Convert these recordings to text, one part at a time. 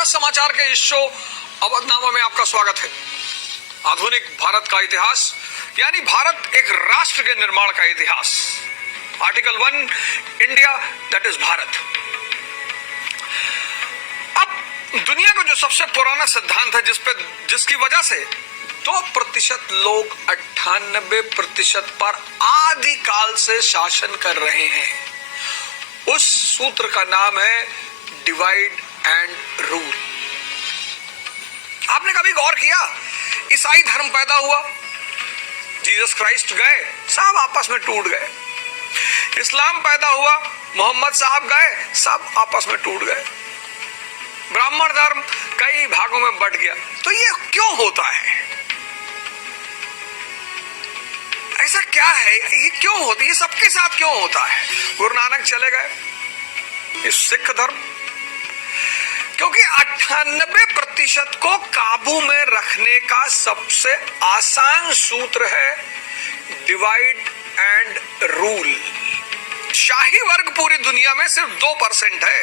भारत समाचार के इस शो अवधनामा में आपका स्वागत है। आधुनिक भारत का इतिहास यानी भारत एक राष्ट्र के निर्माण का इतिहास। Article 1 India that is Bharat. अब दुनिया का जो सबसे पुराना सिद्धांत है जिसकी वजह से 2% लोग 98% पर आदिकाल से शासन कर रहे हैं, उस सूत्र का नाम है डिवाइड एंड रूल। आपने कभी गौर किया, ईसाई धर्म पैदा हुआ, जीसस क्राइस्ट गए, सब आपस में टूट गए। इस्लाम पैदा हुआ, मोहम्मद साहब गए, सब आपस में टूट गए। ब्राह्मण धर्म कई भागों में बंट गया। तो ये क्यों होता है? ऐसा क्या है? ये क्यों होता है? ये सबके साथ क्यों होता है? गुरु नानक चले गए, ये सिख धर्म, क्योंकि 98% को काबू में रखने का सबसे आसान सूत्र है डिवाइड एंड रूल। शाही वर्ग पूरी दुनिया में सिर्फ 2% है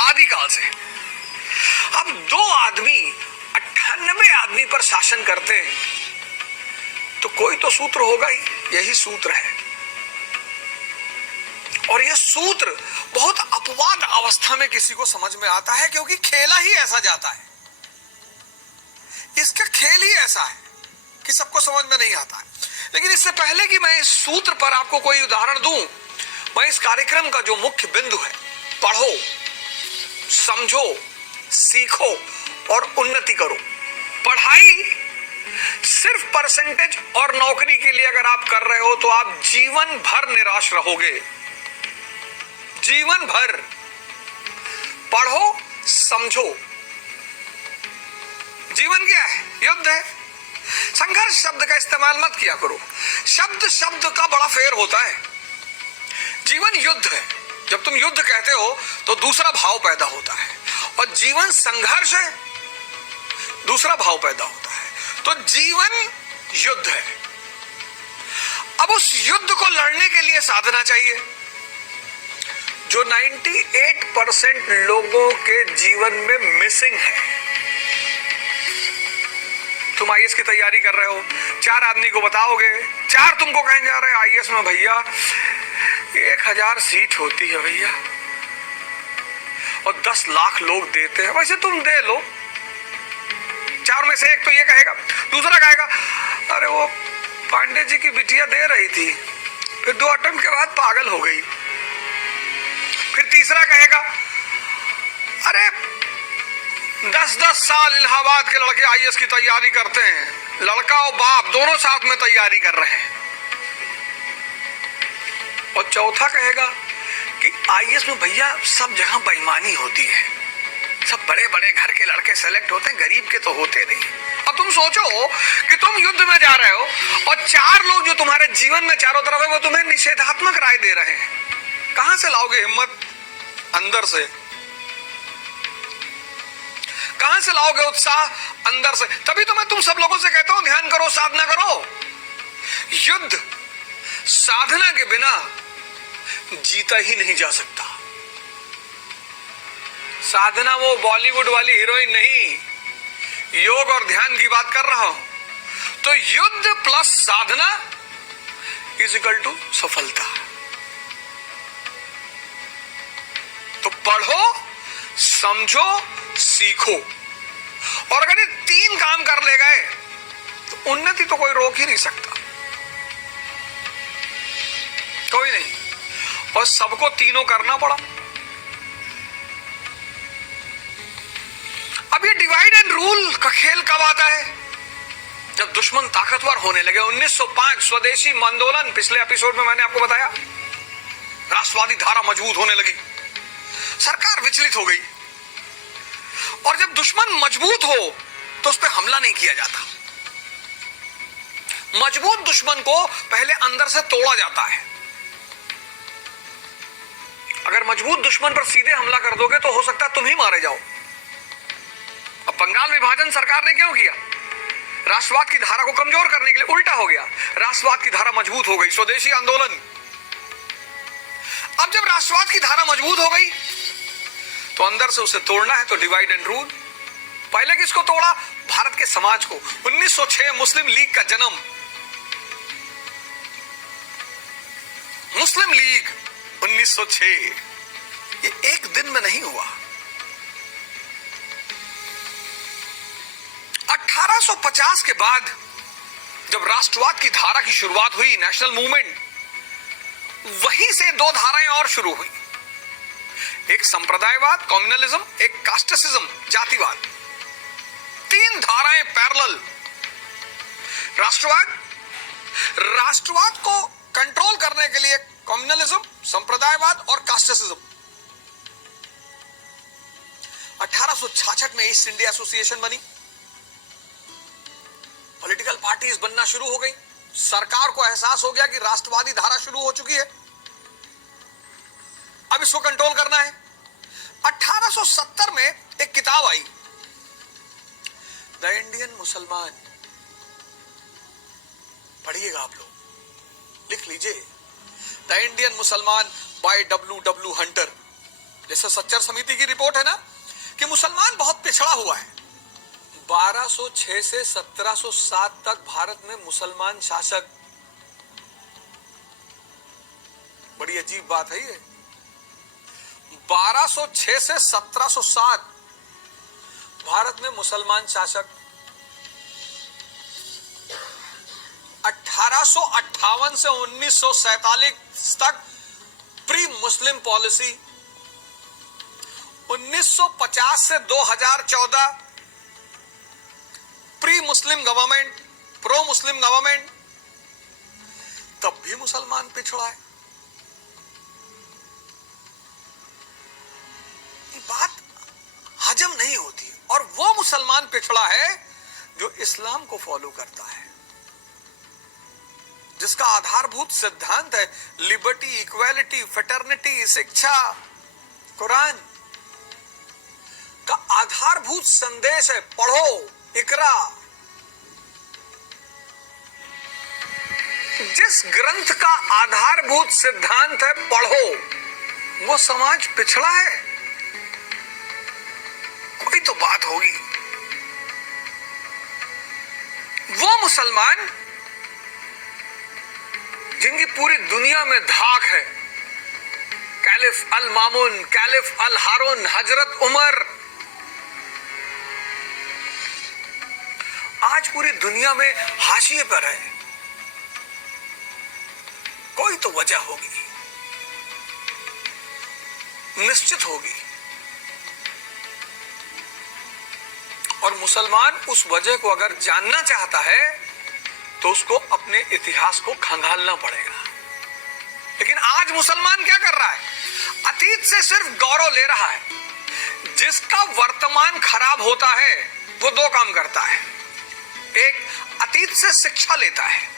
आदिकाल से। अब 2 आदमी 98 आदमी पर शासन करते हैं तो कोई तो सूत्र होगा ही। यही सूत्र है, और यह सूत्र बहुत अपवाद अवस्था में किसी को समझ में आता है, क्योंकि खेला ही ऐसा जाता है। इसका खेल ही ऐसा है कि सबको समझ में नहीं आता है। लेकिन इससे पहले कि मैं इस सूत्र पर आपको कोई उदाहरण दूं, मैं इस कार्यक्रम का जो मुख्य बिंदु है, पढ़ो, समझो, सीखो और उन्नति करो। पढ़ाई सिर्फ परसेंटेज और नौकरी के लिए अगर आप कर रहे हो तो आप जीवन भर निराश रहोगे। जीवन भर पढ़ो, समझो। जीवन क्या है? युद्ध है। संघर्ष शब्द का इस्तेमाल मत किया करो, शब्द का बड़ा फेर होता है। जीवन युद्ध है। जब तुम युद्ध कहते हो तो दूसरा भाव पैदा होता है, और जीवन संघर्ष है, दूसरा भाव पैदा होता है। तो जीवन युद्ध है। अब उस युद्ध को लड़ने के लिए साधना चाहिए, जो 98% लोगों के जीवन में मिसिंग है। तुम आईएएस की तैयारी कर रहे हो, 4 आदमी को बताओगे, 4 तुमको कहने जा रहे हैं आईएएस में भैया 1000 सीट होती है भैया, और 10 लाख लोग देते हैं। वैसे तुम दे लो। 4 में से एक तो ये कहेगा, दूसरा कहेगा अरे वो पांडे जी की बिटिया दे रही थी, फिर 2 अटेम्प्ट के बाद पागल हो गई। फिर तीसरा कहेगा अरे 10-10 साल इलाहाबाद के लड़के आईएएस की तैयारी करते हैं, लड़का और बाप दोनों साथ में तैयारी कर रहे हैं। और चौथा कहेगा कि आईएएस में भैया सब जगह बेईमानी होती है, सब बड़े बड़े घर के लड़के सेलेक्ट होते हैं, गरीब के तो होते नहीं। अब तुम सोचो कि तुम युद्ध में जा रहे हो और 4 लोग जो तुम्हारे जीवन में चारों तरफ है वो तुम्हें निषेधात्मक राय दे रहे हैं। कहां से लाओगे हिम्मत? अंदर से। कहां से लाओगे उत्साह? अंदर से। तभी तो मैं तुम सब लोगों से कहता हूं ध्यान करो, साधना करो। युद्ध साधना के बिना जीता ही नहीं जा सकता। साधना वो बॉलीवुड वाली हीरोइन नहीं, योग और ध्यान की बात कर रहा हूं। तो युद्ध प्लस साधना इज इक्वल टू सफलता। तो पढ़ो, समझो, सीखो, और अगर ये 3 काम कर ले गए तो उन्नति तो कोई रोक ही नहीं सकता, कोई नहीं। और सबको तीनों करना पड़ा। अब ये डिवाइड एंड रूल का खेल कब आता है? जब दुश्मन ताकतवर होने लगे। 1905 स्वदेशी आंदोलन, पिछले एपिसोड में मैंने आपको बताया, राष्ट्रवादी धारा मजबूत होने लगी, सरकार विचलित हो गई। और जब दुश्मन मजबूत हो तो उस पर हमला नहीं किया जाता। मजबूत दुश्मन को पहले अंदर से तोड़ा जाता है। अगर मजबूत दुश्मन पर सीधे हमला कर दोगे तो हो सकता है तुम ही मारे जाओ। अब बंगाल विभाजन सरकार ने क्यों किया? राष्ट्रवाद की धारा को कमजोर करने के लिए। उल्टा हो गया, राष्ट्रवाद की धारा मजबूत हो गई, स्वदेशी आंदोलन। अब जब राष्ट्रवाद की धारा मजबूत हो गई तो अंदर से उसे तोड़ना है तो डिवाइड एंड रूल। पहले किसको तोड़ा? भारत के समाज को। 1906 मुस्लिम लीग का जन्म। मुस्लिम लीग 1906 ये एक दिन में नहीं हुआ। 1850 के बाद जब राष्ट्रवाद की धारा की शुरुआत हुई, नेशनल मूवमेंट, वहीं से दो धाराएं और शुरू हुई। एक संप्रदायवाद, कम्युनलिज्म, एक कास्टिसिज्म, जातिवाद। तीन धाराएं पैरेलल। राष्ट्रवाद को कंट्रोल करने के लिए कम्युनलिज्म, संप्रदायवाद और कास्टिसिज्म। 1866 में ईस्ट इंडिया एसोसिएशन बनी, पॉलिटिकल पार्टीज बनना शुरू हो गई। सरकार को एहसास हो गया कि राष्ट्रवादी धारा शुरू हो चुकी है, अब इसको कंट्रोल करना है। 1870 में एक किताब आई, द इंडियन मुसलमान। पढ़िएगा आप लोग, लिख लीजिए, द इंडियन मुसलमान बाय W.W. हंटर। जैसे सच्चर समिति की रिपोर्ट है ना कि मुसलमान बहुत पिछड़ा हुआ है। 1206 से 1707 तक भारत में मुसलमान शासक। बड़ी अजीब बात है ये। 1206 से 1707 भारत में मुसलमान शासक। 1858 से 1947 तक प्री मुस्लिम पॉलिसी। 1950 से 2014 प्री मुस्लिम गवर्नमेंट, प्रो मुस्लिम गवर्नमेंट। तब भी मुसलमान पिछड़ा है। ये बात हजम नहीं होती। और वो मुसलमान पिछड़ा है जो इस्लाम को फॉलो करता है, जिसका आधारभूत सिद्धांत है लिबर्टी, इक्वालिटी, फ्रेटर्निटी, शिक्षा। कुरान का आधारभूत संदेश है पढ़ो, इकरा। जिस ग्रंथ का आधारभूत सिद्धांत है पढ़ो, वो समाज पिछड़ा है। कोई तो बात होगी। वो मुसलमान जिनकी पूरी दुनिया में धाक है, कैलिफ अल मामून, कैलिफ अल हारून, हजरत उमर, आज पूरी दुनिया में हाशिए पर है। कोई तो वजह होगी, निश्चित होगी। और मुसलमान उस वजह को अगर जानना चाहता है तो उसको अपने इतिहास को खंगालना पड़ेगा। लेकिन आज मुसलमान क्या कर रहा है? अतीत से सिर्फ गौरव ले रहा है। जिसका वर्तमान खराब होता है वो दो काम करता है। एक, अतीत से शिक्षा लेता है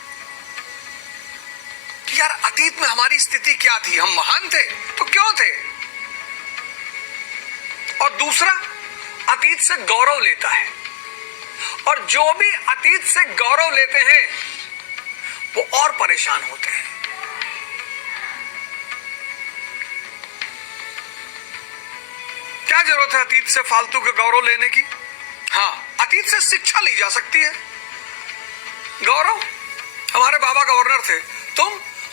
कि यार अतीत में हमारी स्थिति क्या थी, हम महान थे तो क्यों थे। और दूसरा, अतीत से गौरव लेता है। और जो भी अतीत से गौरव लेते हैं वो और परेशान होते हैं। क्या जरूरत है अतीत से फालतू के गौरव लेने की? हाँ, अतीत से शिक्षा ली जा सकती है। गौरव, हमारे बाबा गवर्नर थे,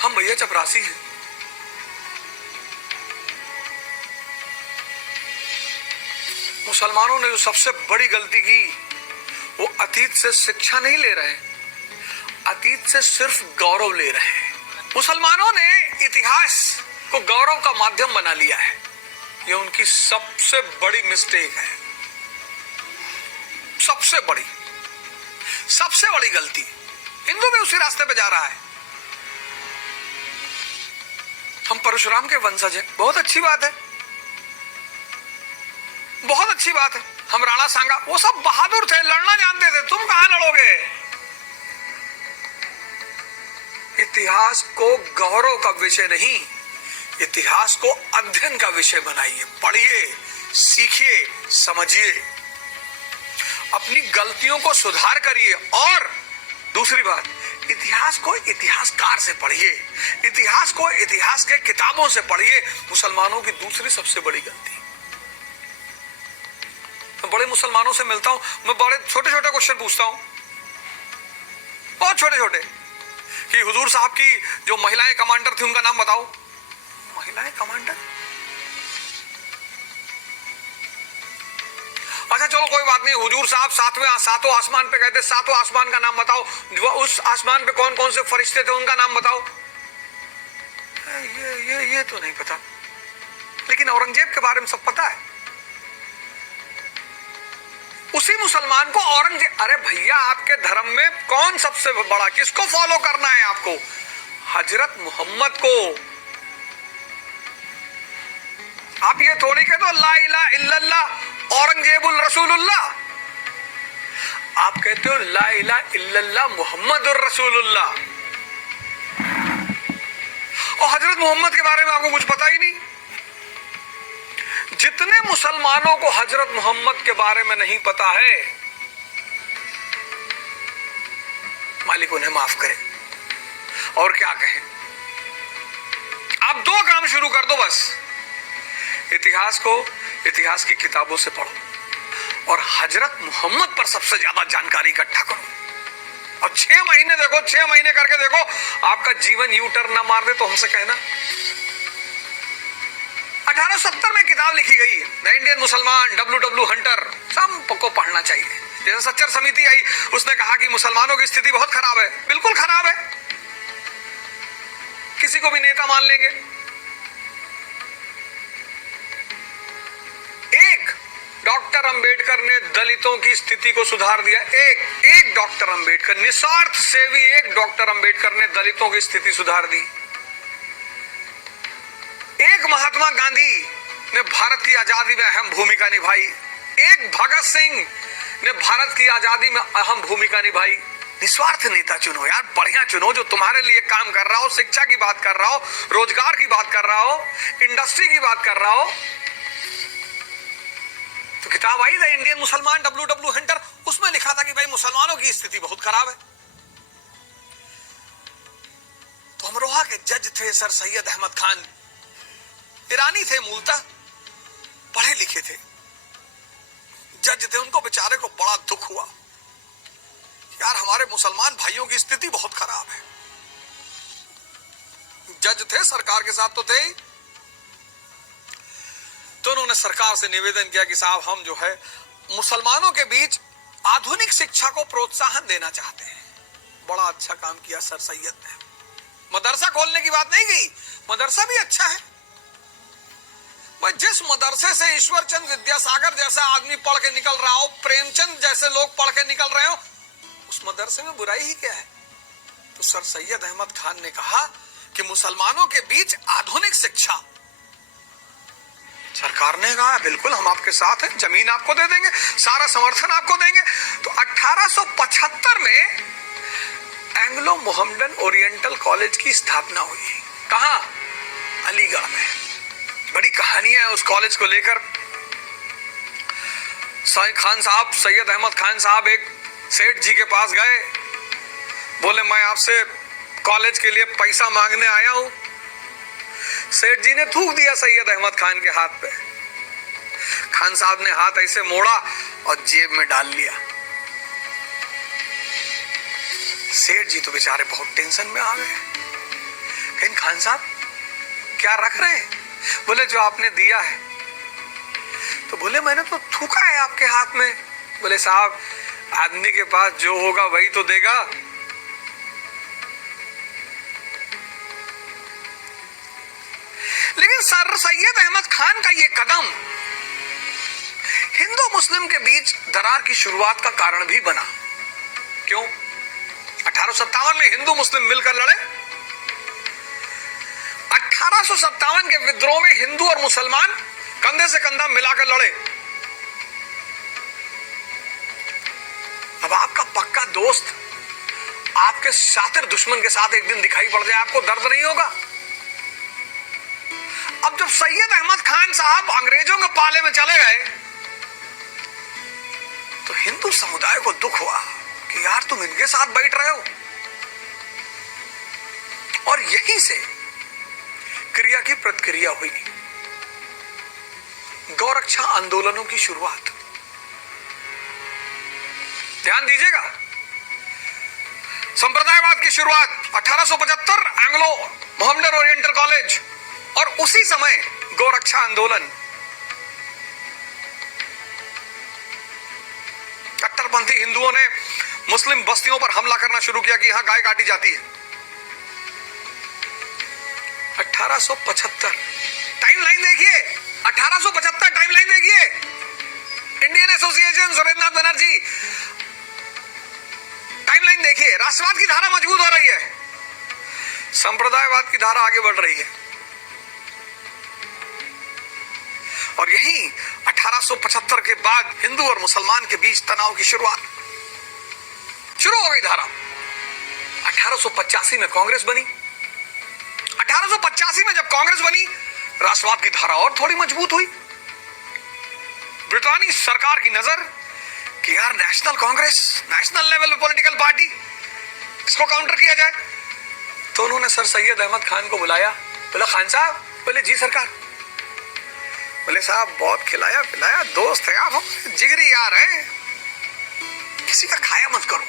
हम भैया चपरासी हैं। मुसलमानों ने जो सबसे बड़ी गलती की वो अतीत से शिक्षा नहीं ले रहे, अतीत से सिर्फ गौरव ले रहे हैं। मुसलमानों ने इतिहास को गौरव का माध्यम बना लिया है। ये उनकी सबसे बड़ी मिस्टेक है, सबसे बड़ी गलती। हिंदू भी उसी रास्ते पे जा रहा है। हम परशुराम के वंशज हैं, बहुत अच्छी बात है, बहुत अच्छी बात है। हम राणा सांगा, वो सब बहादुर थे, लड़ना जानते थे, तुम कहां लड़ोगे। इतिहास को गौरव का विषय नहीं, इतिहास को अध्ययन का विषय बनाइए। पढ़िए, सीखिए, समझिए, अपनी गलतियों को सुधार करिए। और दूसरी बात, इतिहास को इतिहासकार से पढ़िए, इतिहास को इतिहास के किताबों से पढ़िए। मुसलमानों की दूसरी सबसे बड़ी गलती, मैं बड़े मुसलमानों से मिलता हूं, मैं बड़े छोटे छोटे क्वेश्चन पूछता हूं, बहुत छोटे छोटे, कि हुजूर साहब की जो महिलाएं कमांडर थी उनका नाम बताओ। महिलाएं कमांडर? अच्छा चलो कोई बात नहीं, हुजूर साहब सातों आसमान पे गए थे, सातों आसमान का नाम बताओ, उस आसमान पे कौन कौन से फरिश्ते थे उनका नाम बताओ। ये तो नहीं पता, लेकिन औरंगजेब के बारे में सब पता है। उसी मुसलमान को औरंगजेब, अरे भैया आपके धर्म में कौन सबसे बड़ा, किसको फॉलो करना है आपको? हजरत मोहम्मद को। आप ये थोड़ी कहते हो ला इलाहा इल्लल्लाह औरंगजेबुल रसूलुल्लाह, आप कहते हो ला इलाहा इल्लल्लाह मुहम्मदुर रसूलुल्लाह। और हजरत मोहम्मद के बारे में आपको कुछ पता ही नहीं। जितने मुसलमानों को हजरत मोहम्मद के बारे में नहीं पता है, मालिक उन्हें माफ करे। और क्या कहें, आप दो काम शुरू कर दो बस, इतिहास की किताबों से पढ़ो और हजरत मोहम्मद पर सबसे ज्यादा जानकारी इकट्ठा करो। और 6 महीने देखो, 6 महीने करके देखो, आपका जीवन यू टर्न ना मार दे तो हमसे कहना। 1870 में किताब लिखी गई द इंडियन मुसलमान, डब्ल्यू हंटर, सबको पढ़ना चाहिए। जैसे सच्चर समिति आई, उसने कहा कि मुसलमानों की स्थिति बहुत खराब है, बिल्कुल खराब है, किसी को भी नेता मान लेंगे। एक डॉक्टर अंबेडकर ने दलितों की स्थिति को सुधार दिया, एक डॉक्टर अंबेडकर, निस्वार्थ सेवी एक डॉक्टर अंबेडकर ने दलितों की स्थिति सुधार दी। एक महात्मा गांधी ने भारत की आजादी में अहम भूमिका निभाई, एक भगत सिंह ने भारत की आजादी में अहम भूमिका निभाई। निस्वार्थ नेता चुनो यार, बढ़िया चुनो जो तुम्हारे लिए काम कर रहा हो, शिक्षा की बात कर रहा हो, रोजगार की बात कर रहा हो, इंडस्ट्री की बात कर रहा हो। तो किताब आई द इंडियन मुसलमान, डब्ल्यू हंटर, उसमें लिखा था कि भाई मुसलमानों की स्थिति बहुत खराब है। तो अमरोहा के जज थे सर सैयद अहमद खान, ईरानी थे मूलतः, पढ़े लिखे थे, जज थे। उनको बेचारे को बड़ा दुख हुआ, यार हमारे मुसलमान भाइयों की स्थिति बहुत खराब है। जज थे, सरकार के साथ तो थे ही, तो उन्होंने सरकार से निवेदन किया कि साहब हम जो है मुसलमानों के बीच आधुनिक शिक्षा को प्रोत्साहन देना चाहते हैं। बड़ा अच्छा काम किया सर सैयद ने, मदरसा खोलने की बात नहीं की, मदरसा भी अच्छा है। भाई जिस मदरसे से ईश्वर चंद्र विद्यासागर जैसा आदमी पढ़ के निकल रहा हो, प्रेमचंद जैसे लोग पढ़ के निकल रहे हो, उस मदरसे में बुराई ही क्या है? तो सर सैयद अहमद खान ने कहा कि मुसलमानों के बीच आधुनिक शिक्षा। सरकार ने कहा बिल्कुल हम आपके साथ हैं, जमीन आपको दे देंगे, सारा समर्थन आपको देंगे। तो 1875 में एंग्लो मोहम्मडन ओरिएंटल कॉलेज की स्थापना हुई। कहां? अलीगढ़ में। बड़ी कहानियां है उस कॉलेज को लेकर। खान साहब, सैयद अहमद खान साहब एक सेठ जी के पास गए, बोले मैं आपसे कॉलेज के लिए पैसा मांगने आया हूं। सेठ जी ने थूक दिया सैयद अहमद खान के हाथ पे। खान साहब ने हाथ ऐसे मोड़ा और जेब में डाल लिया। सेठ जी तो बेचारे बहुत टेंशन में आ गए, लेकिन खान साहब क्या रख रहे हैं? बोले जो आपने दिया है। तो बोले मैंने तो थूका है आपके हाथ में। बोले साहब आदमी के पास जो होगा वही तो देगा। लेकिन सर सैयद अहमद खान का ये कदम हिंदू मुस्लिम के बीच दरार की शुरुआत का कारण भी बना। क्यों? 1857 में हिंदू मुस्लिम मिलकर लड़े। 1857 के विद्रोह में हिंदू और मुसलमान कंधे से कंधा मिलाकर लड़े। अब आपका पक्का दोस्त आपके शातिर दुश्मन के साथ एक दिन दिखाई पड़ जाए, आपको दर्द नहीं होगा? अब जब सैयद अहमद खान साहब अंग्रेजों के पाले में चले गए तो हिंदू समुदाय को दुख हुआ कि यार तुम इनके साथ बैठ रहे हो। और यहीं से क्रिया की प्रतिक्रिया हुई, गौरक्षा आंदोलनों की शुरुआत। ध्यान दीजिएगा, संप्रदायवाद की शुरुआत 1875 एंग्लो मोहम्मडन ओरिएंटल कॉलेज, और उसी समय गोरक्षा आंदोलन। कट्टरपंथी हिंदुओं ने मुस्लिम बस्तियों पर हमला करना शुरू किया कि यहां गाय काटी जाती है। 1875 टाइमलाइन देखिए, 1875 टाइमलाइन देखिए। Indian association Surendranath Banerjee, timeline देखिए। राष्ट्रवाद की धारा मजबूत हो रही है, संप्रदायवाद की धारा आगे बढ़ रही है। और यही 1875 के बाद हिंदू और मुसलमान के बीच तनाव की शुरुआत शुरू हो गई धारा। 1885 में कांग्रेस बनी। 1885 में जब कांग्रेस बनी, राष्ट्रवाद की धारा और थोड़ी मजबूत हुई। ब्रिटेनी सरकार की नजर कि यार national Congress, national level political party, इसको काउंटर किया जाए, तो उन्होंने सर सैयद अहमद खान को बुलाया। बोला खान साहब, बोले जी सरकार। बोले साहब बहुत खिलाया पिलाया, दोस्त है आप, जिगरी यार हैं, किसी का खाया मत करो।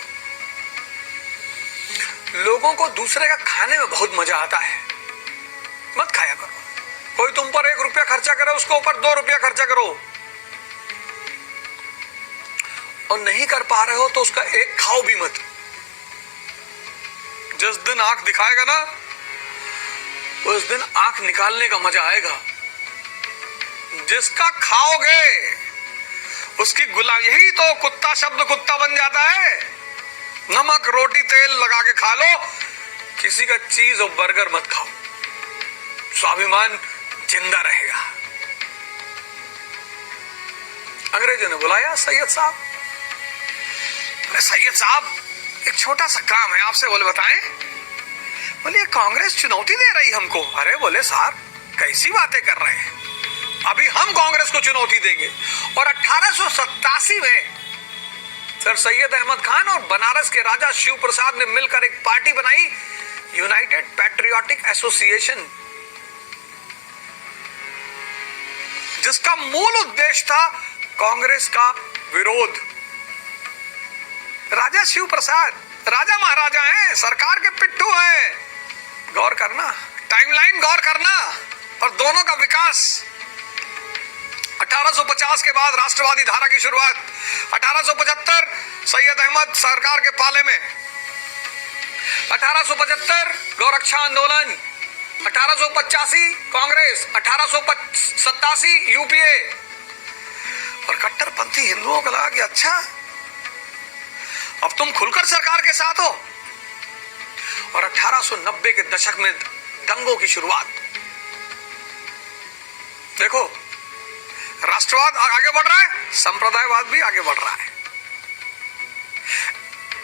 लोगों को दूसरे का खाने में बहुत मजा आता है, मत खाया करो। कोई तुम पर 1 रुपया खर्चा करे, उसके ऊपर 2 रुपया खर्चा करो, और नहीं कर पा रहे हो तो उसका एक खाओ भी मत। जिस दिन आंख दिखाएगा ना, उस दिन आंख निकालने का मजा आएगा। जिसका खाओगे उसकी गुलाम, यही तो कुत्ता शब्द कुत्ता बन जाता है। नमक रोटी तेल लगा के खा लो, किसी का चीज और बर्गर मत खाओ, स्वाभिमान जिंदा रहेगा। अंग्रेजों ने बुलाया सैयद साहब। अरे सैयद साहब, एक छोटा सा काम है आपसे, बोले बताएं। बोले कांग्रेस चुनौती दे रही हमको। अरे बोले साहब कैसी बातें कर रहे हैं, अभी हम कांग्रेस को चुनौती देंगे। और 1887 में सर सैयद अहमद खान और बनारस के राजा शिव प्रसाद ने मिलकर एक पार्टी बनाई, यूनाइटेड पैट्रियोटिक एसोसिएशन, जिसका मूल उद्देश्य था कांग्रेस का विरोध। राजा शिव प्रसाद राजा महाराजा हैं, सरकार के पिट्ठू हैं। गौर करना, टाइमलाइन गौर करना, और दोनों का विकास। 1850 के बाद राष्ट्रवादी धारा की शुरुआत। 1875 सैयद अहमद सरकार के पाले में। 1875 गोरक्षा आंदोलन। 1885 कांग्रेस। 1887 यूपीए। और कट्टरपंथी हिंदुओं को लगा कि अच्छा अब तुम खुलकर सरकार के साथ हो। और 1890 के दशक में दंगों की शुरुआत। देखो राष्ट्रवाद आगे बढ़ रहा है, संप्रदायवाद भी आगे बढ़ रहा है।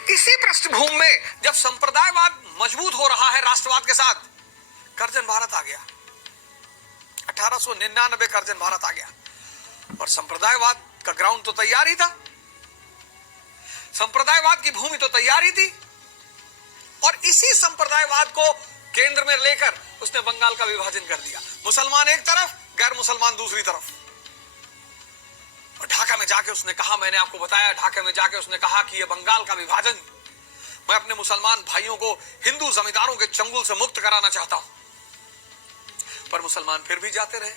इसी पृष्ठभूमि में जब संप्रदायवाद मजबूत हो रहा है राष्ट्रवाद के साथ, करजन भारत आ गया। 1899 करजन भारत आ गया, और संप्रदायवाद का ग्राउंड तो तैयार ही था, संप्रदायवाद की भूमि तो तैयार ही थी। और इसी संप्रदायवाद को केंद्र में लेकर उसने बंगाल का विभाजन कर दिया। मुसलमान एक तरफ, गैर मुसलमान दूसरी तरफ। और ढाका में जाके उसने कहा, मैंने आपको बताया, ढाका में जाके उसने कहा कि यह बंगाल का विभाजन मैं अपने मुसलमान भाइयों को हिंदू जमींदारों के चंगुल से मुक्त कराना चाहता हूं। पर मुसलमान फिर भी जाते रहे।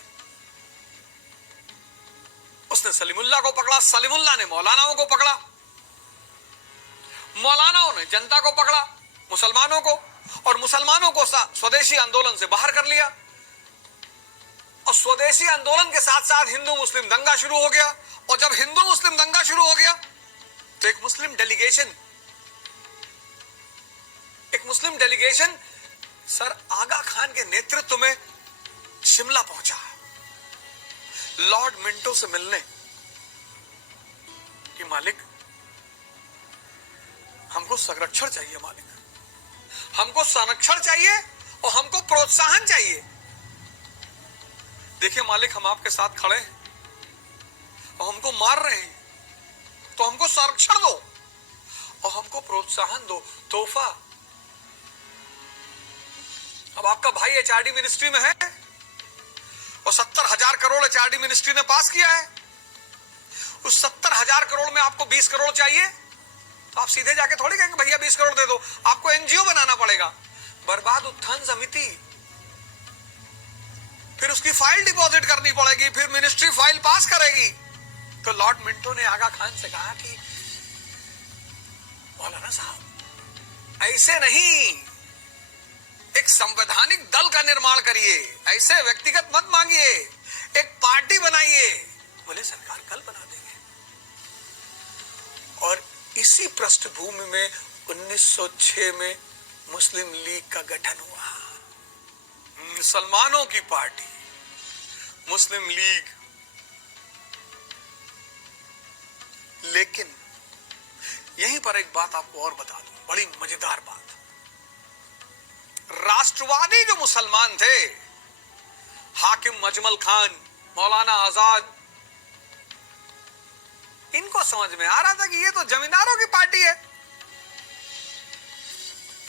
उसने सलीमुल्लाह को पकड़ा, सलीमुल्लाह ने मौलानाओं को पकड़ा, मौलानाओं ने जनता को पकड़ा, मुसलमानों को, और मुसलमानों को स्वदेशी आंदोलन से बाहर कर लिया। और स्वदेशी आंदोलन के साथ साथ हिंदू मुस्लिम दंगा शुरू हो गया। और जब हिंदू मुस्लिम दंगा शुरू हो गया तो एक मुस्लिम डेलीगेशन सर आगा खान के नेतृत्व में शिमला पहुंचा, लॉर्ड मिंटो से मिलने कि मालिक हमको संरक्षण चाहिए, मालिक हमको संरक्षण चाहिए और हमको प्रोत्साहन चाहिए। देखिए मालिक, हम आपके साथ खड़े हैं और हमको मार रहे हैं, तो हमको संरक्षण दो और हमको प्रोत्साहन दो, तोहफा। अब आपका भाई एचआरडी मिनिस्ट्री में है और 70,000 करोड़ एचआरडी मिनिस्ट्री ने पास किया है। उस 70,000 करोड़ में आपको 20 करोड़ चाहिए, तो आप सीधे जाके थोड़ी कहेंगे भैया 20 करोड़ दे दो, आपको एनजीओ बनाना पड़ेगा। बर्बाद उत्थान समिति, फिर उसकी फाइल डिपॉजिट करनी पड़ेगी, फिर मिनिस्ट्री फाइल पास करेगी। तो लॉर्ड मिंटो ने आगा खान से कहा कि मौलाना साहब ऐसे नहीं, एक संवैधानिक दल का निर्माण करिए, ऐसे व्यक्तिगत मत मांगिए, एक पार्टी बनाइए। बोले सरकार कल बना देंगे। और इसी पृष्ठभूमि में 1906 में मुस्लिम लीग का गठन हुआ। मुसलमानों की पार्टी मुस्लिम लीग। लेकिन यहीं पर एक बात आपको और बता दूं, बड़ी मजेदार बात। राष्ट्रवादी जो मुसलमान थे, हाकिम मजमल खान, मौलाना आजाद, इनको समझ में आ रहा था कि ये तो जमींदारों की पार्टी है,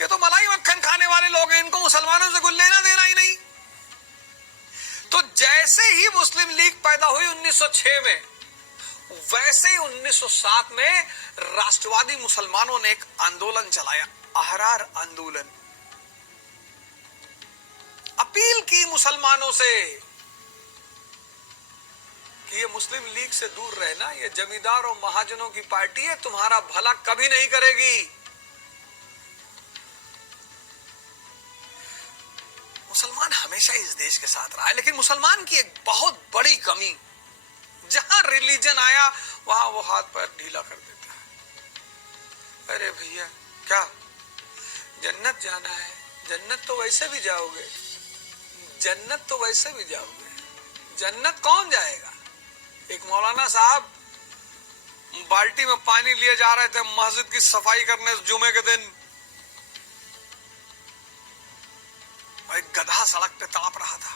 ये तो मलाई मक्खन खाने वाले लोग हैं, इनको मुसलमानों से कुछ लेना देना ही नहीं। तो जैसे ही मुस्लिम लीग पैदा हुई 1906 में, वैसे ही 1907 में राष्ट्रवादी मुसलमानों ने एक आंदोलन चलाया, अहरार आंदोलन। अपील की मुसलमानों से कि ये मुस्लिम लीग से दूर रहना, ये जमींदार और महाजनों की पार्टी है, तुम्हारा भला कभी नहीं करेगी। मुसलमान हमेशा इस देश के साथ रहा है, लेकिन मुसलमान की एक बहुत बड़ी कमी, जहां रिलीजन आया वहां वो हाथ पैर ढीला कर देता है। अरे भैया क्या जन्नत जाना है? जन्नत तो वैसे भी जाओगे, जन्नत तो वैसे भी जाओगे, जन्नत कौन जाएगा? एक मौलाना साहब बाल्टी में पानी लिए जा रहे थे मस्जिद की सफाई करने जुमे के दिन, और एक गधा सड़क पे तड़प रहा था।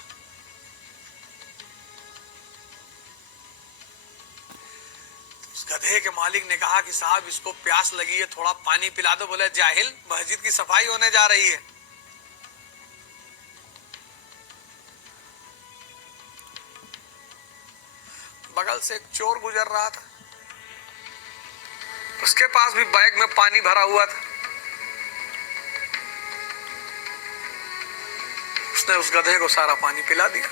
उस गधे के मालिक ने कहा कि साहब इसको प्यास लगी है, थोड़ा पानी पिला दो। बोले जाहिल, मस्जिद की सफाई होने जा रही है। बगल से एक चोर गुजर रहा था, उसके पास भी बैग में पानी भरा हुआ था। उसने उस गधे को सारा पानी पिला दिया,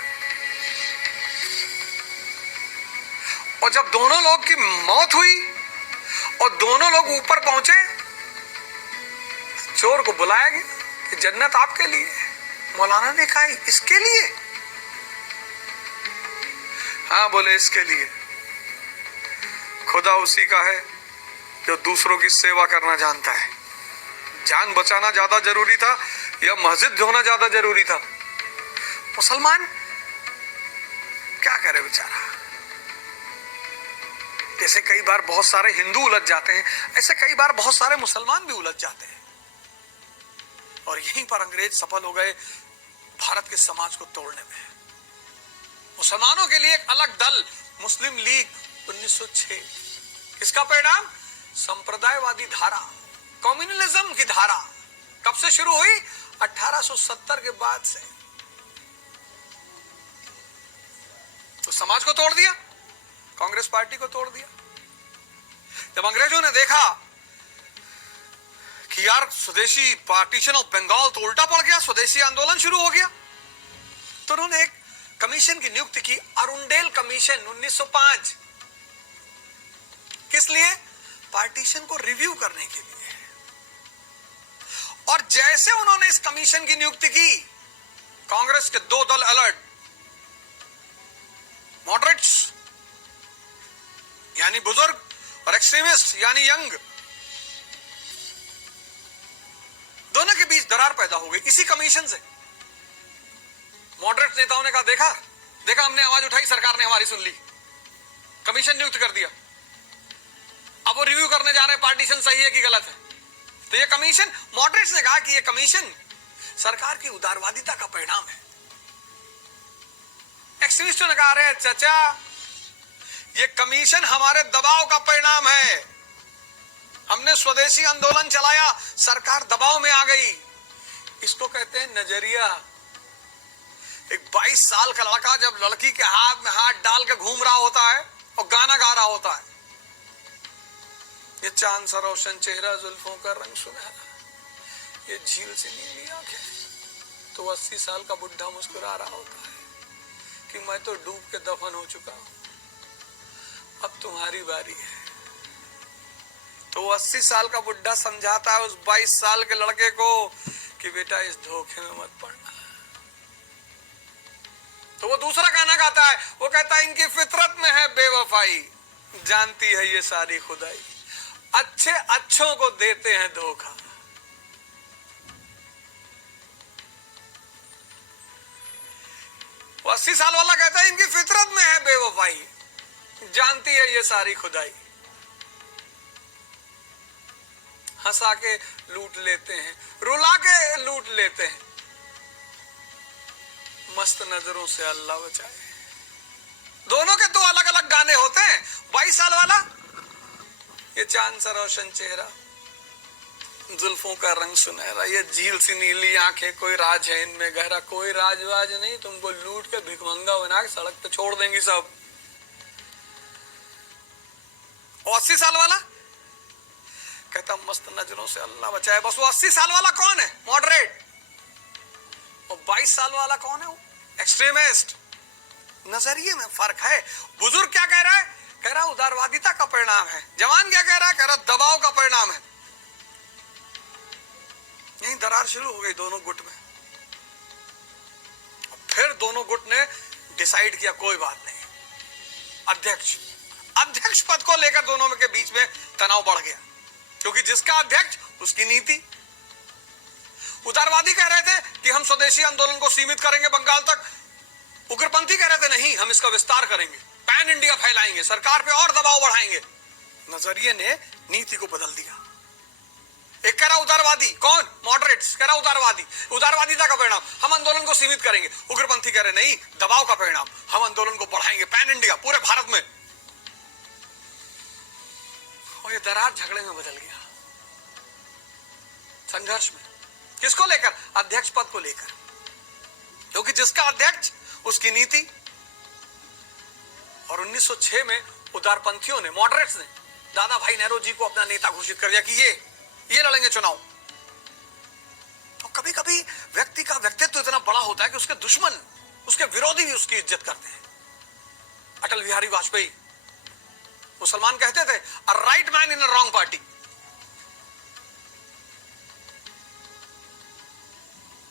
और जब दोनों लोग की मौत हुई और दोनों लोग ऊपर पहुंचे, चोर को बुलाया गया कि जन्नत आपके लिए। मौलाना ने कहा इसके लिए? हाँ, बोले इसके लिए। खुदा उसी का है जो दूसरों की सेवा करना जानता है। जान बचाना ज्यादा जरूरी था या मस्जिद होना ज्यादा जरूरी था? मुसलमान क्या करे बेचारा। जैसे कई बार बहुत सारे हिंदू उलझ जाते हैं, ऐसे कई बार बहुत सारे मुसलमान भी उलझ जाते हैं, और यहीं पर अंग्रेज सफल हो गए भारत के समाज को तोड़ने में। मुसलमानों के लिए एक अलग दल, मुस्लिम लीग 1906। इसका परिणाम संप्रदायवादी धारा, कम्युनलिज्म की धारा कब से शुरू हुई? 1870 के बाद से। तो समाज को तोड़ दिया, कांग्रेस पार्टी को तोड़ दिया। जब अंग्रेजों ने देखा कि यार स्वदेशी पार्टीशन ऑफ बंगाल तो उल्टा पड़ गया, स्वदेशी आंदोलन शुरू हो गया, तो उन्होंने एक कमीशन की नियुक्ति की, अरुंडेल कमीशन 1905। किस लिए? पार्टीशन को रिव्यू करने के लिए। और जैसे उन्होंने इस कमीशन की नियुक्ति की, कांग्रेस के दो दल अलर्ट, मॉडरेट्स यानी बुजुर्ग और एक्सट्रीमिस्ट यानी यंग, दोनों के बीच दरार पैदा हो गई इसी कमीशन से। मॉडरेट नेताओं ने कहा देखा हमने आवाज उठाई, सरकार ने हमारी सुन ली, कमीशन नियुक्त कर दिया, अब वो रिव्यू करने जा रहे हैं पार्टीशन सही है कि गलत है। तो ये कमीशन, मॉडरेट्स ने कहा कि ये कमीशन सरकार की उदारवादिता का परिणाम है। एक्सट्रीमिस्टों ने कहा अरे चाचा, ये कमीशन हमारे दबाव का परिणाम है, हमने स्वदेशी आंदोलन चलाया, सरकार दबाव में आ गई। इसको कहते हैं नजरिया। एक 22 साल का लड़का जब लड़की के हाथ में हाथ डाल के घूम रहा होता है और गाना गा रहा होता है, ये चांद सा रोशन चेहरा, जुल्फों का रंग सुनहरा, ये झील सी नीली आंखें। तो 80 साल का बुढ़ा मुस्कुरा रहा होता है कि मैं तो डूब के दफन हो चुका हूं, अब तुम्हारी बारी है। तो 80 साल का बुढ़ा समझाता है उस 22 साल के लड़के को कि बेटा इस धोखे में मत पड़ना। तो वो दूसरा गाना गाता है, वो कहता है इनकी फितरत में है बेवफाई, जानती है ये सारी खुदाई, अच्छे अच्छों को देते हैं धोखा। वो 80 साल वाला कहता है इनकी फितरत में है बेवफाई, जानती है ये सारी खुदाई, हंसा के लूट लेते हैं, रुला के लूट लेते हैं, मस्त नजरों से अल्लाह बचाए। दोनों के दो अलग अलग गाने होते हैं। 22 साल वाला, ये चांद सा रोशन चेहरा, जुल्फों का रंग सुनहरा, ये झील सी नीली आंखें, कोई राज है इनमें गहरा, कोई राजवाज नहीं, तुमको लूट के भिखमंगा बना के सड़क पे छोड़ देंगी सब। 80 साल वाला कहता मस्त नजरों से अल्लाह बचाए। बस वो 80 साल वाला कौन है? मॉडरेट। और 22 साल वाला कौन है? वो एक्सट्रीमिस्ट। नजरिए में फर्क है। बुजुर्ग क्या कह रहा है? कह रहा उदारवादिता का परिणाम है। जवान क्या कह रहा है? कह रहा दबाव का परिणाम है। यही दरार शुरू हो गई दोनों गुट में। फिर दोनों गुट ने डिसाइड किया कोई बात नहीं, अध्यक्ष पद को लेकर दोनों के बीच में तनाव बढ़ गया, क्योंकि जिसका अध्यक्ष उसकी नीति। उदारवादी कह रहे थे कि हम स्वदेशी आंदोलन को सीमित करेंगे बंगाल तक, उग्रपंथी कह रहे थे नहीं हम इसका विस्तार करेंगे, पैन इंडिया फैलाएंगे, सरकार पे और दबाव बढ़ाएंगे। नजरिए ने नीति को बदल दिया। एक कह रहा उदारवादी, कौन? मॉडरेट्स कह रहा उदारवादिता का परिणाम, हम आंदोलन को सीमित करेंगे। उग्रपंथी कह रहे नहीं, दबाव का परिणाम, हम आंदोलन को बढ़ाएंगे, पैन इंडिया, पूरे भारत में। और ये दरार झगड़े में बदल गया, संघर्ष में। किसको लेकर? अध्यक्ष पद को लेकर, क्योंकि जिसका अध्यक्ष उसकी नीति। और 1906 में उदारपंथियों ने, मॉडरेट्स ने दादा भाई नेहरू जी को अपना नेता घोषित कर दिया कि ये लड़ेंगे चुनाव। तो कभी कभी व्यक्ति का व्यक्तित्व इतना बड़ा होता है कि उसके दुश्मन, उसके विरोधी भी उसकी इज्जत करते हैं। अटल बिहारी वाजपेयी, मुसलमान कहते थे a right man in a wrong party.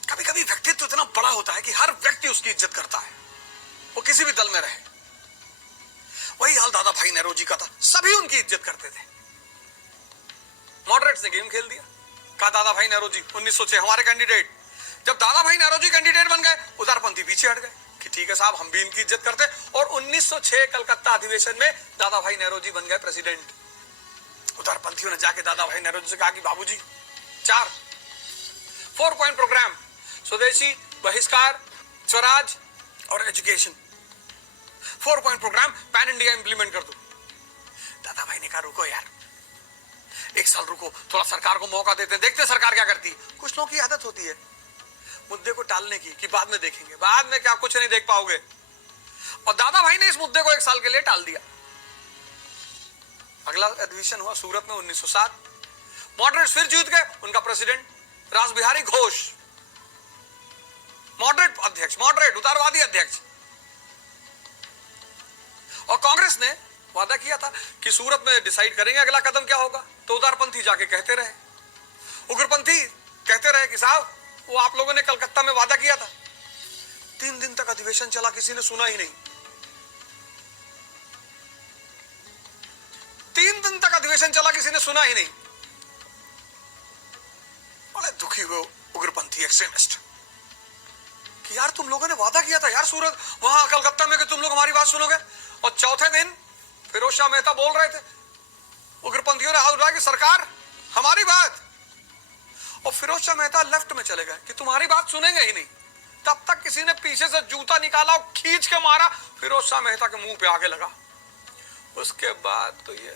कभी कभी व्यक्तित्व इतना बड़ा होता है कि हर व्यक्ति उसकी इज्जत करता है, वो किसी भी दल में रहे। वही हाल दादा भाई नेहरू जी का था, सभी उनकी इज्जत करते थे। मॉडरेट्स ने गेम खेल दिया, कहा दादा भाई नेहरू जी 1906 हमारे कैंडिडेट। जब दादा भाई नेहरू जी कैंडिडेट बन गए, उदारपंथी पीछे हट गए कि ठीक है साहब हम भी इनकी इज्जत करते। और 1906 कलकत्ता अधिवेशन में दादा भाई नेहरू जी बन गए प्रेसिडेंट। उदारपंथियों ने जाके दादा भाई नेहरू जी से कहा कि बाबूजी 4 पॉइंट प्रोग्राम, स्वदेशी, बहिष्कार, स्वराज और education, 4 point programme pan India implement कर दो। दादा भाई ने कहा रुको यार, 1 साल रुको, थोड़ा सरकार को मौका देते हैं, देखते हैं सरकार क्या करती है। कुछ लोगों की आदत होती है मुद्दे को टालने की, कि बाद में देखेंगे, बाद में क्या कुछ नहीं देख पाओगे। और दादा भाई ने इस मुद्दे को 1 साल के लिए टाल दिया। अगला अधिवेशन हुआ सूरत में 1907। मॉडरेट्स फिर जीत गए, उनका प्रेसिडेंट रासबिहारी घोष, मॉडरेट अध्यक्ष, मॉडरेट उदारवादी अध्यक्ष। और कांग्रेस ने वादा किया था कि सूरत में डिसाइड करेंगे अगला कदम क्या होगा, तो उदारपंथी जाके कहते रहे, उग्रपंथी कहते रहे कि साहब वो आप लोगों ने कलकत्ता में वादा किया था। 3 दिन तक अधिवेशन चला, किसी ने सुना ही नहीं। 3 दिन तक अधिवेशन चला, किसी ने सुना ही नहीं। बड़े दुखी हुए उग्रपंथी एक्सट्रीमिस्ट कि यार तुम लोगों ने वादा किया था यार सूरत, वहां कलकत्ता में कि तुम लोग हमारी बात सुनोगे। और चौथे दिन फिरोज शाह मेहता बोल रहे थे, उग्रपंथियों ने हाथ उठाया कि सरकार हमारी बात। और फिरोज शाह मेहता लेफ्ट में चले गए कि तुम्हारी बात सुनेंगे ही नहीं। तब तक किसी ने पीछे से जूता निकाला और खींच के मारा, फिरोज शाह मेहता के मुंह पे आगे लगा। उसके बाद तो ये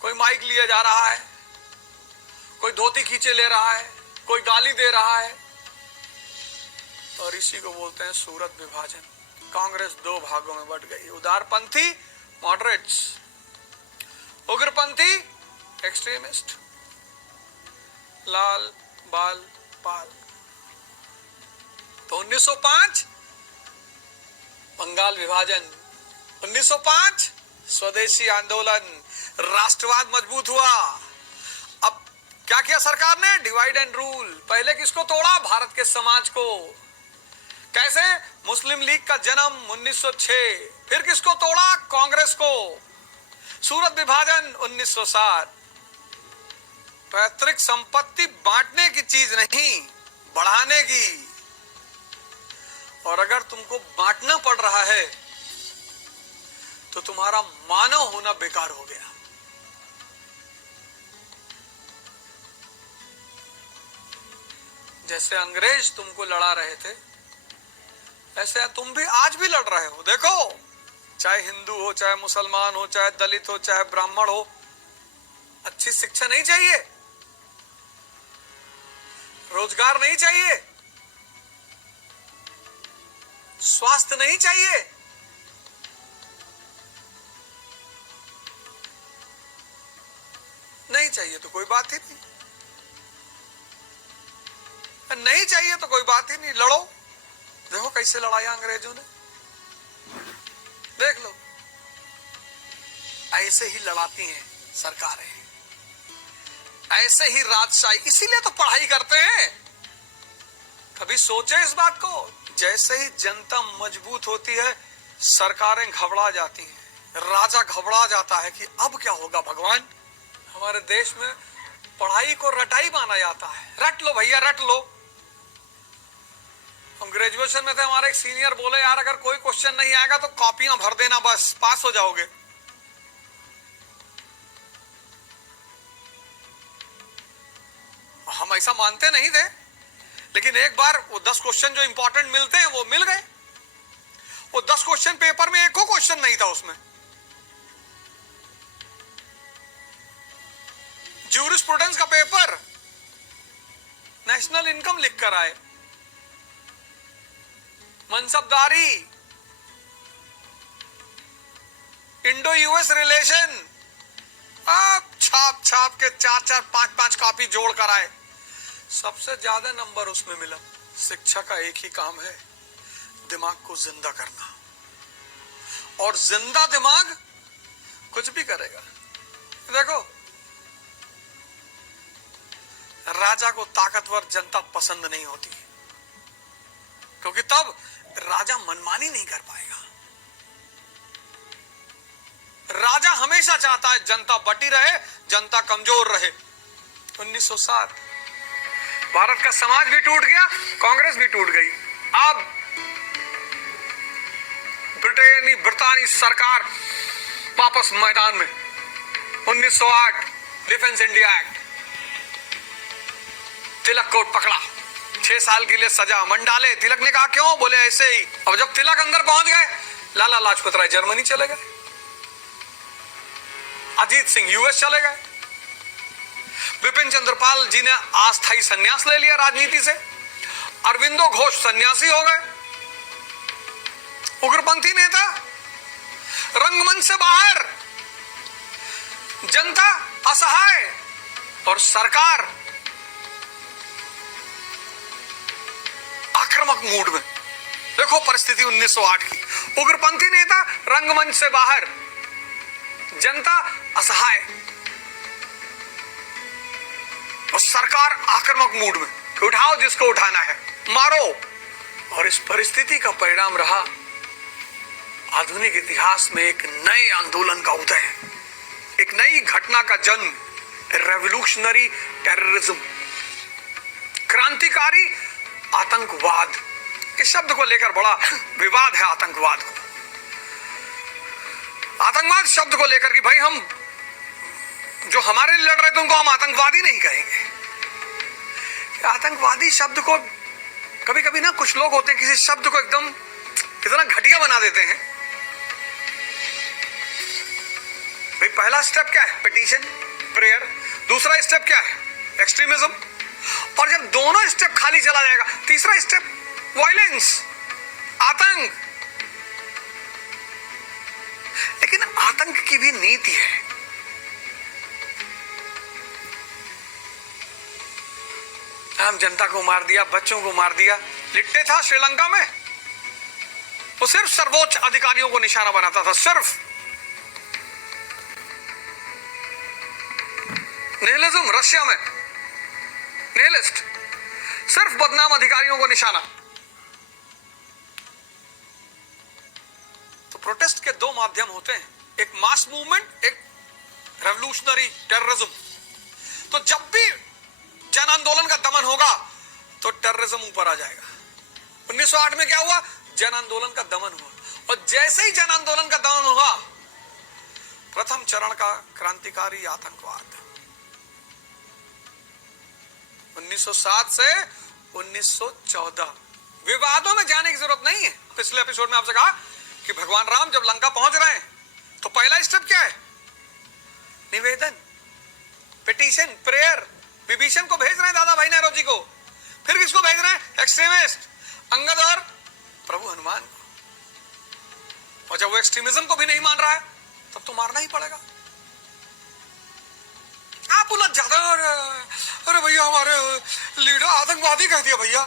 कोई माइक लिए जा रहा है, कोई धोती खींचे ले रहा है, कोई गाली दे रहा है। और इसी को बोलते हैं सूरत विभाजन। कांग्रेस दो भागों में बट गई, उदारपंथी मॉडरेट्स, उग्रपंथी एक्सट्रीमिस्ट, लाल बाल पाल। तो 1905 बंगाल विभाजन, 1905 स्वदेशी आंदोलन, राष्ट्रवाद मजबूत हुआ। अब क्या किया सरकार ने? Divide and rule. पहले किसको तोड़ा? भारत के समाज को। कैसे? मुस्लिम लीग का जन्म 1906। फिर किसको तोड़ा? कांग्रेस को। सूरत विभाजन 1907। पैतृक संपत्ति बांटने की चीज नहीं, बढ़ाने की। और अगर तुमको बांटना पड़ रहा है तो तुम्हारा मानव होना बेकार हो गया। जैसे अंग्रेज तुमको लड़ा रहे थे, ऐसे तुम भी आज भी लड़ रहे हो। देखो, चाहे हिंदू हो, चाहे मुसलमान हो, चाहे दलित हो, चाहे ब्राह्मण हो, अच्छी शिक्षा नहीं चाहिए, रोजगार नहीं चाहिए, स्वास्थ्य नहीं चाहिए, नहीं चाहिए तो कोई बात ही नहीं, नहीं चाहिए तो कोई बात ही नहीं, लड़ो। देखो कैसे लड़ाया अंग्रेजों ने, देख लो। ऐसे ही लड़ाती हैं सरकारें, ऐसे ही राजशाही। इसीलिए तो पढ़ाई करते हैं। कभी सोचे इस बात को? जैसे ही जनता मजबूत होती है, सरकारें घबरा जाती हैं, राजा घबरा जाता है कि अब क्या होगा भगवान। हमारे देश में पढ़ाई को रटाई माना जाता है। रट लो भैया, रट लो। हम ग्रेजुएशन में थे, हमारे एक सीनियर बोले, यार अगर कोई क्वेश्चन नहीं आएगा तो कॉपियां भर देना, बस पास हो जाओगे। हम ऐसा मानते नहीं थे, लेकिन एक बार वो 10 क्वेश्चन जो इंपॉर्टेंट मिलते हैं वो मिल गए। वो 10 क्वेश्चन पेपर में एक क्वेश्चन नहीं था उसमें। ज्यूरिस्प्रूडेंस का पेपर, नेशनल इनकम लिख कर आए, मनसबदारी, इंडो यूएस रिलेशन, आप छाप छाप के 4-4, 5-5 कॉपी जोड़ कर आए। सबसे ज्यादा नंबर उसमें मिला। शिक्षा का एक ही काम है, दिमाग को जिंदा करना, और जिंदा दिमाग कुछ भी करेगा। देखो, राजा को ताकतवर जनता पसंद नहीं होती, क्योंकि तब राजा मनमानी नहीं कर पाएगा। राजा हमेशा चाहता है जनता बटी रहे, जनता कमजोर रहे। 1907 भारत का समाज भी टूट गया, कांग्रेस भी टूट गई। अब ब्रिटानी सरकार वापस मैदान में। 1908 डिफेंस इंडिया एक्ट, तिलक को पकड़ा, 6 साल के लिए सजा, मंडाले। तिलक ने कहा क्यों? बोले ऐसे ही। अब जब तिलक अंदर पहुंच गए, लाला लाजपत राय जर्मनी चले गए, अजीत सिंह यूएस चले गए, विपिन चंद्रपाल जी ने अस्थायी संन्यास ले लिया राजनीति से, अरविंदो घोष सन्यासी हो गए, उग्रपंथी नेता रंगमंच से बाहर, जनता असहाय और सरकार आक्रामक मूड में। देखो परिस्थिति 1908 की, उग्रपंथी नेता रंगमंच से बाहर, जनता असहाय और सरकार आक्रामक मूड में कि उठाओ जिसको उठाना है, मारो। और इस परिस्थिति का परिणाम रहा आधुनिक इतिहास में एक नए आंदोलन का उदय, एक नई घटना का जन्म, रेवोल्यूशनरी टेररिज्म, क्रांतिकारी आतंकवाद। इस शब्द को लेकर बड़ा विवाद है। आतंकवाद को, आतंकवाद शब्द को लेकर कि भाई हम जो हमारे लिए लड़ रहे थे उनको हम आतंकवादी नहीं कहेंगे। आतंकवादी शब्द को कभी कभी ना कुछ लोग होते हैं किसी शब्द को एकदम कितना घटिया बना देते हैं। भाई पहला स्टेप क्या है? Petition, prayer. दूसरा स्टेप क्या है? एक्सट्रीमिज्म। और जब दोनों स्टेप खाली चला जाएगा, तीसरा स्टेप वायलेंस, आतंक। लेकिन आतंक की भी नीति है। आम जनता को मार दिया, बच्चों को मार दिया। लिट्टे था श्रीलंका में, वो सिर्फ सर्वोच्च अधिकारियों को निशाना बनाता था, सिर्फ। निहिलिज्म रशिया में, निहिलिस्ट, सिर्फ बदनाम अधिकारियों को निशाना। तो प्रोटेस्ट के दो माध्यम होते हैं, एक मास मूवमेंट, एक रेवोल्यूशनरी टेररिज्म। तो जब भी जन आंदोलन का दमन होगा तो टेररिज्म ऊपर आ जाएगा। 1908 में क्या हुआ? जन आंदोलन का दमन हुआ, और जैसे ही जन आंदोलन का दमन हुआ, प्रथम चरण का क्रांतिकारी आतंकवाद। 1907 से 1914। विवादों में जाने की जरूरत नहीं है। पिछले एपिसोड में आपसे कहा कि भगवान राम जब लंका पहुंच रहे हैं तो पहला स्टेप क्या है? निवेदन, पिटीशन, प्रेयर। विभीषण को भेज रहे हैं दादा भाई नेहरू को, फिर किसको भेज रहे हैं? एक्सट्रीमिस्ट अंगद और प्रभु हनुमान को। और जब वो एक्सट्रीमिज्म को भी नहीं मान रहा है तब तो मारना ही पड़ेगा। आप उलझ जाते हो, अरे भैया हमारे लीडर आतंकवादी कह दिया भैया।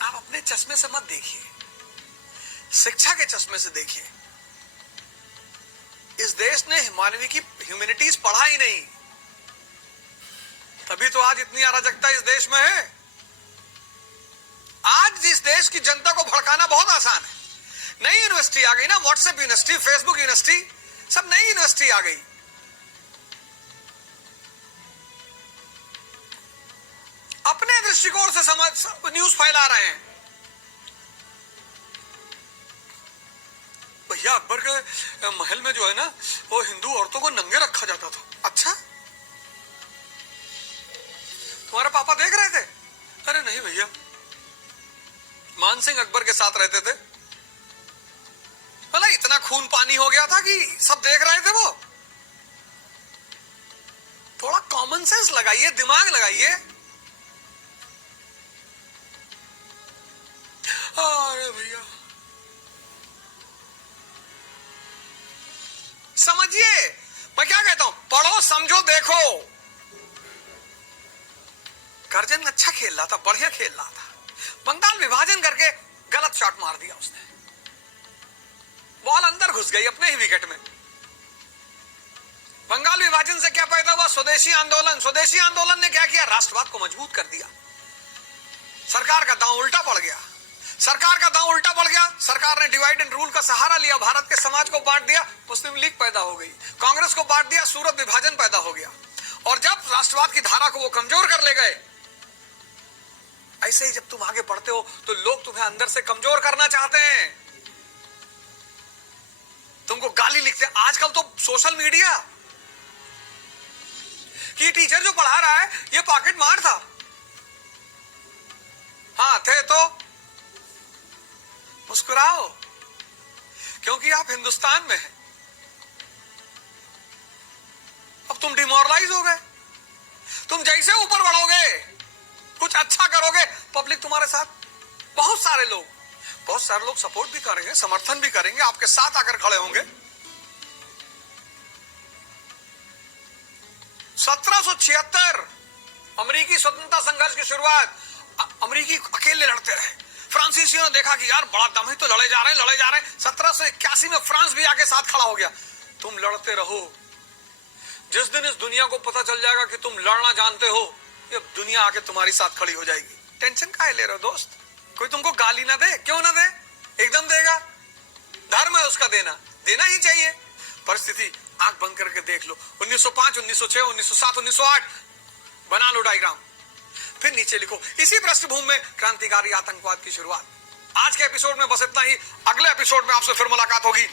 आप अपने चश्मे से मत देखिए, शिक्षा के चश्मे से देखिए। इस देश ने मानवीय की ह्यूमैनिटीज पढ़ा ही नहीं, तभी तो आज इतनी अराजकता इस देश में है। आज इस देश की जनता को भड़काना बहुत आसान है। नई यूनिवर्सिटी आ गई ना, व्हाट्सएप यूनिवर्सिटी, फेसबुक यूनिवर्सिटी, सब नई यूनिवर्सिटी आ गई। अपने दृष्टिकोण से समझ न्यूज फैला रहे हैं। भैया अकबर के महल में जो है ना, वो हिंदू औरतों को नंगे रखा जाता था। अच्छा, तुम्हारे पापा देख रहे थे? अरे नहीं भैया, मान सिंह अकबर के साथ रहते थे, भला इतना खून पानी हो गया था कि सब देख रहे थे। वो थोड़ा कॉमन सेंस लगाइए, दिमाग लगाइए। अरे भैया समझिए, मैं क्या कहता हूं, पढ़ो, समझो, देखो। करजन अच्छा खेल रहा था, बढ़िया खेल रहा था, बंगाल विभाजन करके गलत शॉट मार दिया उसने, बॉल अंदर घुस गई अपने ही विकेट में। बंगाल विभाजन से क्या पैदा हुआ? स्वदेशी आंदोलन। स्वदेशी आंदोलन ने क्या किया? राष्ट्रवाद को मजबूत कर दिया। सरकार का दांव उल्टा पड़ गया, सरकार का दांव उल्टा पड़ गया। सरकार ने डिवाइड एंड रूल का सहारा लिया, भारत के समाज को बांट दिया, मुस्लिम लीग पैदा हो गई, कांग्रेस को बांट दिया, सूरत विभाजन पैदा हो गया। और जब राष्ट्रवाद की धारा को वो कमजोर कर ले गए, ऐसे ही जब तुम आगे बढ़ते हो तो लोग तुम्हें अंदर से कमजोर करना चाहते हैं, तुमको गाली लिखते हैं। आजकल तो सोशल मीडिया कि टीचर जो पढ़ा रहा है ये पॉकेट मार था, हाँ थे तो मुस्कुराओ, क्योंकि आप हिंदुस्तान में हैं। अब तुम डिमोरलाइज हो गए। तुम जैसे ऊपर बढ़ोगे, कुछ अच्छा करोगे, पब्लिक तुम्हारे साथ, बहुत सारे लोग सपोर्ट भी करेंगे, समर्थन भी करेंगे, आपके साथ आकर खड़े होंगे। 1776 अमेरिकी स्वतंत्रता संघर्ष की शुरुआत, अमेरिकी अकेले लड़ते रहे। फ्रांसीसियों ने देखा कि यार बड़ा दम है, तो लड़े जा रहे हैं। 1781 में फ्रांस भी आके साथ खड़ा हो गया। तुम लड़ते रहो, जिस दिन इस दुनिया को पता चल जाएगा कि तुम लड़ना जानते हो, ये दुनिया आके तुम्हारी साथ खड़ी हो जाएगी। टेंशन काहे ले रहे हो दोस्त? कोई तुमको गाली ना दे, क्यों ना दे, एकदम देगा, धर्म है उसका, देना ही चाहिए। परिस्थिति आंख बंद करके देख लो, 1905, 1906, 1907, 1908, बना लो डायग्राम, फिर नीचे लिखो। इसी पृष्ठभूमि में क्रांतिकारी आतंकवाद की शुरुआत। आज के एपिसोड में बस इतना ही। अगले एपिसोड में आपसे फिर मुलाकात होगी।